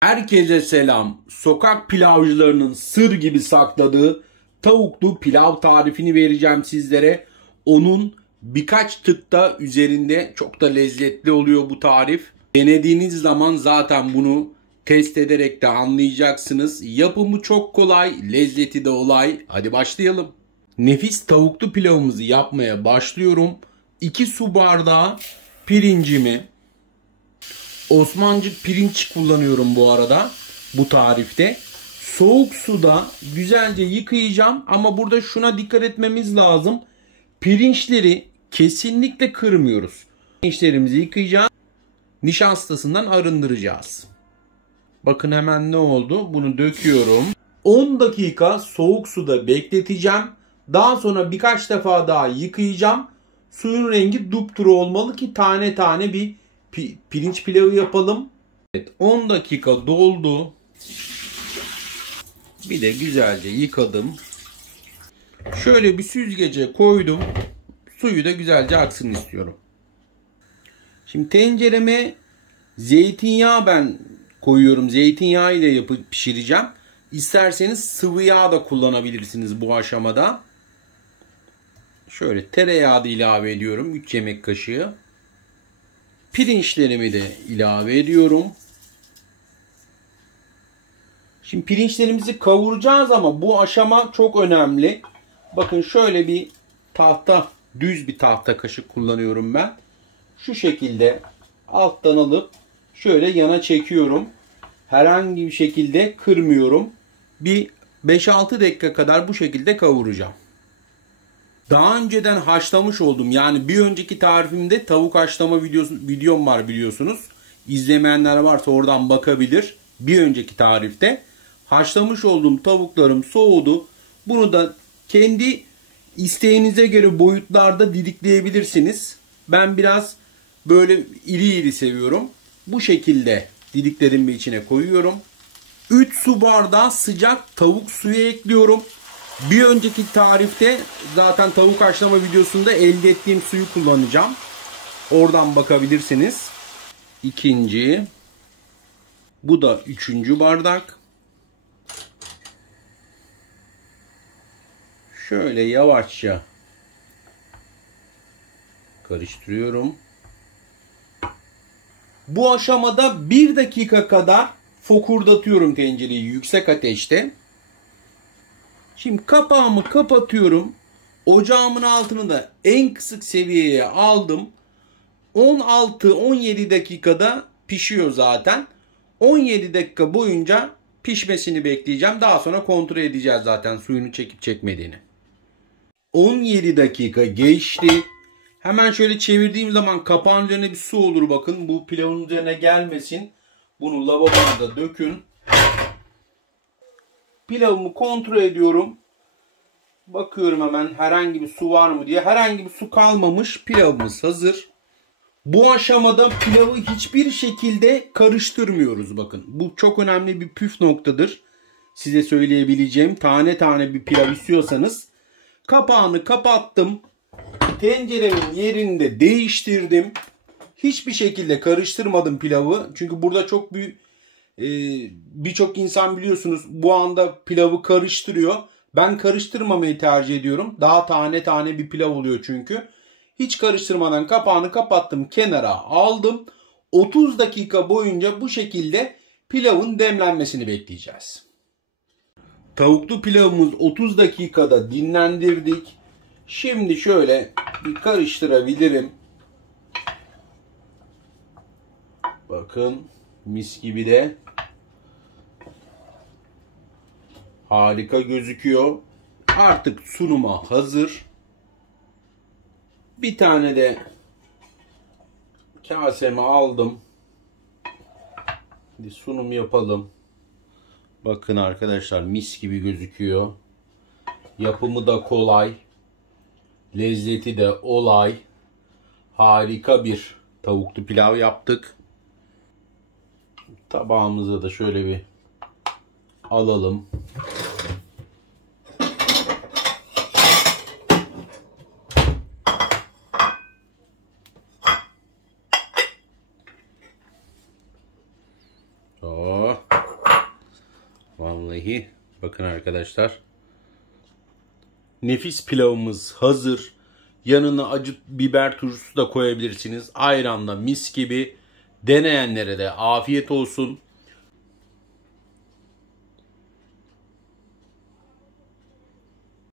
Herkese selam. Sokak pilavcılarının sır gibi sakladığı tavuklu pilav tarifini vereceğim sizlere. Onun birkaç tıkta üzerinde, çok da lezzetli oluyor bu tarif. Denediğiniz zaman zaten bunu test ederek de anlayacaksınız. Yapımı çok kolay, lezzeti de olay. Hadi başlayalım. Nefis tavuklu pilavımızı yapmaya başlıyorum. 2 su bardağı pirincimi, Osmancık pirinç kullanıyorum bu arada bu tarifte. Soğuk suda güzelce yıkayacağım ama burada şuna dikkat etmemiz lazım. Pirinçleri kesinlikle kırmıyoruz. Pirinçlerimizi yıkayacağız. Nişastasından arındıracağız. Bakın hemen ne oldu? Bunu döküyorum. 10 dakika soğuk suda bekleteceğim. Daha sonra birkaç defa daha yıkayacağım. Suyun rengi dupduru olmalı ki tane tane bir pirinç pilavı yapalım. Evet, 10 dakika doldu. Bir de güzelce yıkadım. Şöyle bir süzgece koydum. Suyu da güzelce aksın istiyorum. Şimdi tencereme zeytinyağı ben koyuyorum. Zeytinyağı ile yapıp pişireceğim. İsterseniz sıvı yağ da kullanabilirsiniz bu aşamada. Şöyle tereyağı da ilave ediyorum. 3 yemek kaşığı. Pirinçlerimi de ilave ediyorum. Şimdi pirinçlerimizi kavuracağız ama bu aşama çok önemli. Bakın şöyle bir tahta, düz bir tahta kaşık kullanıyorum ben. Şu şekilde alttan alıp şöyle yana çekiyorum. Herhangi bir şekilde kırmıyorum. Bir 5-6 dakika kadar bu şekilde kavuracağım. Daha önceden haşlamış oldum. Yani bir önceki tarifimde tavuk haşlama videom var biliyorsunuz. İzlemeyenler varsa oradan bakabilir. Bir önceki tarifte haşlamış olduğum tavuklarım soğudu. Bunu da kendi isteğinize göre boyutlarda didikleyebilirsiniz. Ben biraz böyle iri iri seviyorum. Bu şekilde didiklerimi içine koyuyorum. 3 su bardağı sıcak tavuk suyu ekliyorum. Bir önceki tarifte zaten tavuk haşlama videosunda elde ettiğim suyu kullanacağım. Oradan bakabilirsiniz. İkinci. Bu da 3. bardak. Şöyle yavaşça karıştırıyorum. Bu aşamada 1 dakika kadar fokurdatıyorum tencereyi yüksek ateşte. Şimdi kapağımı kapatıyorum. Ocağımın altını da en kısık seviyeye aldım. 16-17 dakikada pişiyor zaten. 17 dakika boyunca pişmesini bekleyeceğim. Daha sonra kontrol edeceğiz zaten suyunu çekip çekmediğini. 17 dakika geçti. Hemen şöyle çevirdiğim zaman kapağın üzerine bir su olur bakın. Bu pilavın üzerine gelmesin. Bunu lavaboya da dökün. Pilavımı kontrol ediyorum. Bakıyorum hemen herhangi bir su var mı diye. Herhangi bir su kalmamış. Pilavımız hazır. Bu aşamada pilavı hiçbir şekilde karıştırmıyoruz bakın. Bu çok önemli bir püf noktadır. Size söyleyebileceğim. Tane tane bir pilav istiyorsanız. Kapağını kapattım. Tenceremin yerini de değiştirdim. Hiçbir şekilde karıştırmadım pilavı. Çünkü burada çok büyük birçok insan biliyorsunuz bu anda pilavı karıştırıyor. Ben karıştırmamayı tercih ediyorum. Daha tane tane bir pilav oluyor çünkü. Hiç karıştırmadan kapağını kapattım, kenara aldım. 30 dakika boyunca bu şekilde pilavın demlenmesini bekleyeceğiz. Tavuklu pilavımız 30 dakikada dinlendirdik. Şimdi şöyle bir karıştırabilirim. Bakın mis gibi de harika gözüküyor. Artık sunuma hazır. Bir tane de kaseme aldım. Bir sunum yapalım. Bakın arkadaşlar mis gibi gözüküyor. Yapımı da kolay. Lezzeti de olay. Harika bir tavuklu pilav yaptık. Tabağımıza da şöyle bir alalım. Oh. Vallahi bakın arkadaşlar. Nefis pilavımız hazır. Yanına acı biber turşusu da koyabilirsiniz. Ayranla mis gibi. Deneyenlere de afiyet olsun.